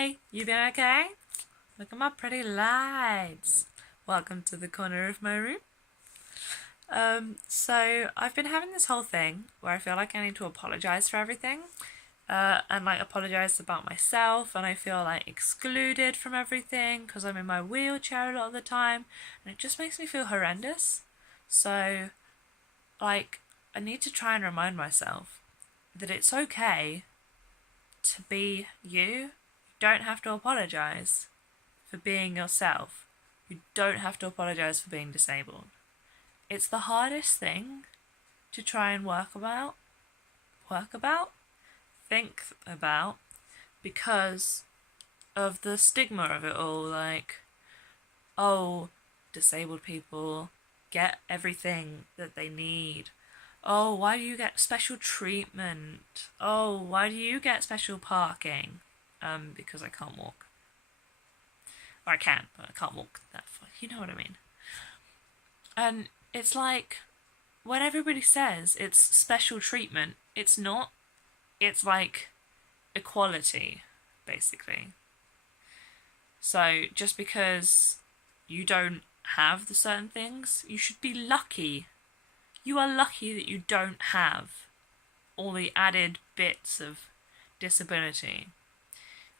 Hey, you been okay? Look at my pretty lights. Welcome to the corner of my room. So I've been having this whole thing where I feel like I need to apologize for everything, and like apologize about myself, and I feel like excluded from everything because I'm in my wheelchair a lot of the time, and it just makes me feel horrendous. So, like, I need to try and remind myself that it's okay to be you. You don't have to apologize for being yourself. You don't have to apologize for being disabled. It's the hardest thing to try and think about because of the stigma of it all. Like, oh, disabled people get everything that they need. Oh, why do you get special treatment? Oh, why do you get special parking? Because I can't walk. Or I can, but I can't walk that far. You know what I mean? And it's like, when everybody says it's special treatment, it's not. It's like equality, basically. So just because you don't have the certain things, you should be lucky. You are lucky that you don't have all the added bits of disability.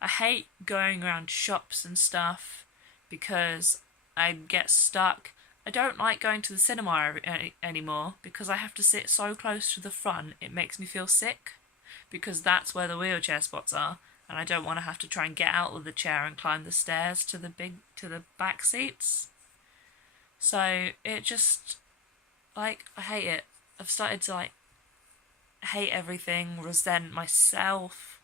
I hate going around shops and stuff because I get stuck. I don't like going to the cinema anymore because I have to sit so close to the front. It makes me feel sick because that's where the wheelchair spots are, and I don't want to have to try and get out of the chair and climb the stairs to the back seats. So it just, like, I hate it. I've started to hate everything, resent myself,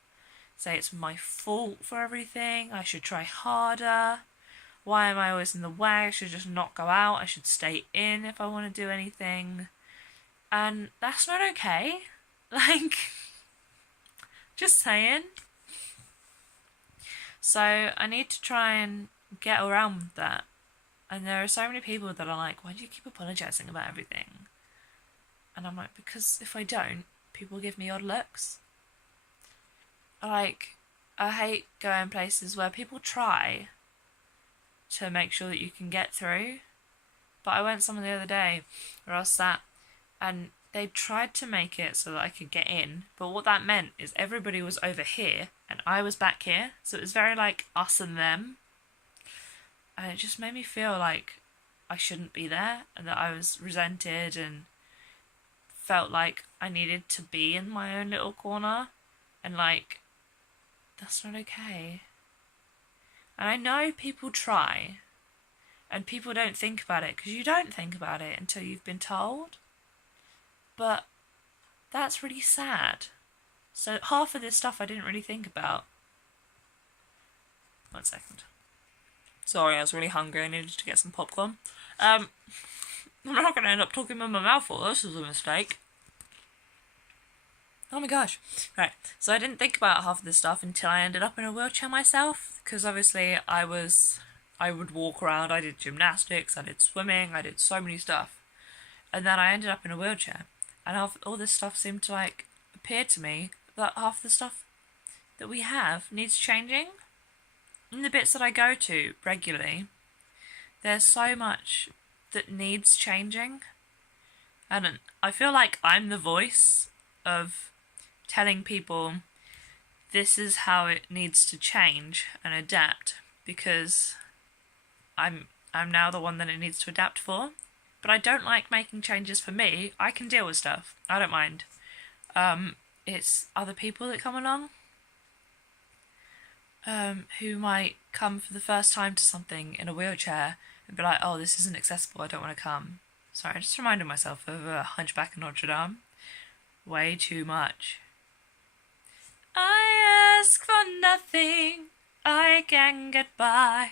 say it's my fault for everything, I should try harder. Why am I always in the way? I should just not go out. I should stay in if I want to do anything. And that's not okay. Like, just saying. So I need to try and get around that. And there are so many people that are like, why do you keep apologising about everything? And I'm like, because if I don't, people give me odd looks. Like, I hate going places where people try to make sure that you can get through. But I went somewhere the other day where I was sat and they tried to make it so that I could get in, but what that meant is everybody was over here and I was back here, so it was very like us and them, and it just made me feel like I shouldn't be there and that I was resented and felt like I needed to be in my own little corner, and like, that's not okay. And I know people try, and people don't think about it, because you don't think about it until you've been told. But that's really sad. So half of this stuff I didn't really think about. 1 second. Sorry, I was really hungry. I needed to get some popcorn. I'm not going to end up talking with my mouth full. This is a mistake. Oh my gosh. Right, so I didn't think about half of this stuff until I ended up in a wheelchair myself, because obviously I would walk around, I did gymnastics, I did swimming, I did so many stuff, and then I ended up in a wheelchair, and all this stuff seemed to like appear to me that half the stuff that we have needs changing. In the bits that I go to regularly, there's so much that needs changing, and I feel like I'm the voice of telling people this is how it needs to change and adapt, because I'm now the one that it needs to adapt for. But I don't like making changes for me. I can deal with stuff. I don't mind. It's other people that come along who might come for the first time to something in a wheelchair and be like, oh, this isn't accessible, I don't want to come. Sorry, I just reminded myself of Hunchback of Notre Dame. Way too much. I ask for nothing, I can get by,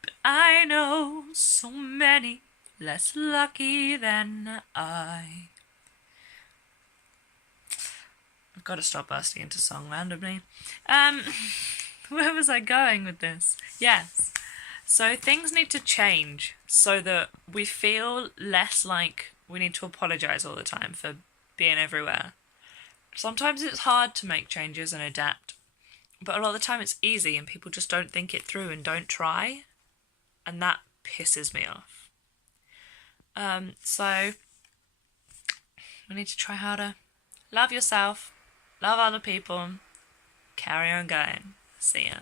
but I know so many less lucky than I. I've got to stop bursting into song randomly. Where was I going with this? Yes. So things need to change so that we feel less like we need to apologise all the time for being everywhere. Sometimes it's hard to make changes and adapt But a lot of the time it's easy and people just don't think it through and don't try. And that pisses me off. So we need to try harder. Love yourself. Love other people. Carry on going. See ya.